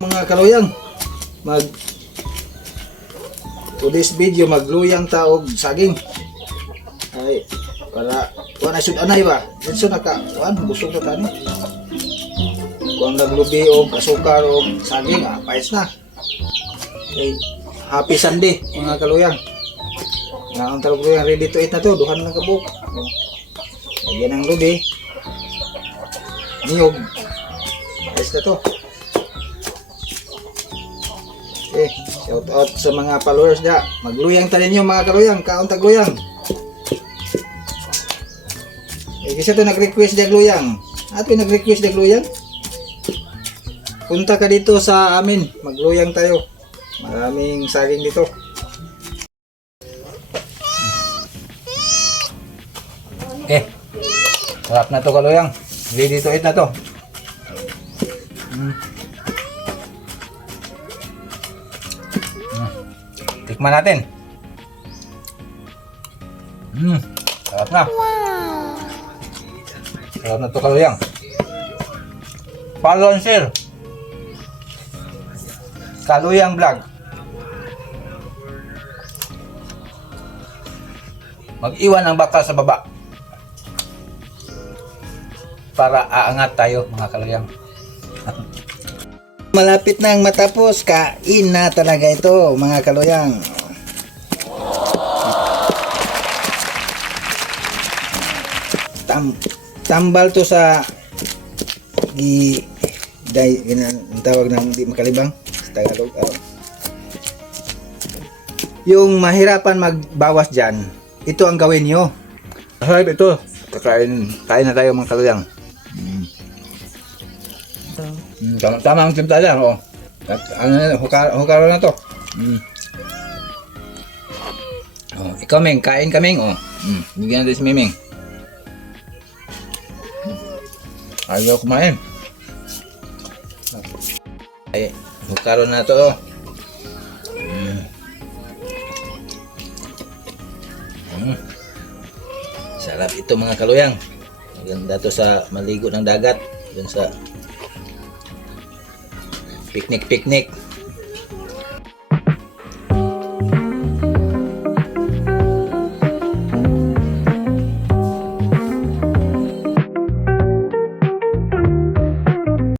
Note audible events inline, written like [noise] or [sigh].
mga kaluyang mag today's video magluyang taog saging. Ay para wala sud anay ba? Dito naka wan busog na tani kung naglubi og asukar og saging ah pais na. Okay. happy sunday mga kaluyang. Na ang kaluyang ready to eat na to duhan lang kabuk lagyan ng lubi. Niyog. Ayos na to Eh, shout out sa mga followers da. Magluyang tanin nyo mga kaluyang, kaon tagluyang. Eh, kasi ito nag-request di gluyang. Ato nag-request di gluyang. Punta ka dito sa amin, magluyang tayo. Maraming saging dito. Okay. Sarap na to kaluyang. Ready to eat na to. Mm. Tikman natin. Hmm, sarap na. Sarap na to kaluyang. Follow and share. Kaluyang vlog. Mag-iwan ang baka sa baba. Para aangat tayo mga kaluyang. [laughs] Malapit na ang matapos, kain na talaga ito mga kaluyang. Tam tambal to sa gi day ginan ang tawag ng di makalibang sa Tagalog. oh. Yung mahirapan magbawas diyan, ito ang gawin niyo. Harap ito. Kakain, kain na tayo mga kaluyang. Mm. Tama, tama ang timpla lang, oh. At, ano na, hukar, hukaro na to. Mm. Oh, ikaw, Meng, kain ka, Meng, oh. Mm, bigyan natin si Miming. Ayaw kumain. Ay, hukaro na to, oh. Mm. Mm. Sarap ito mga kaluyang. Maganda to sa maligo ng dagat. Dun sa picnic picnic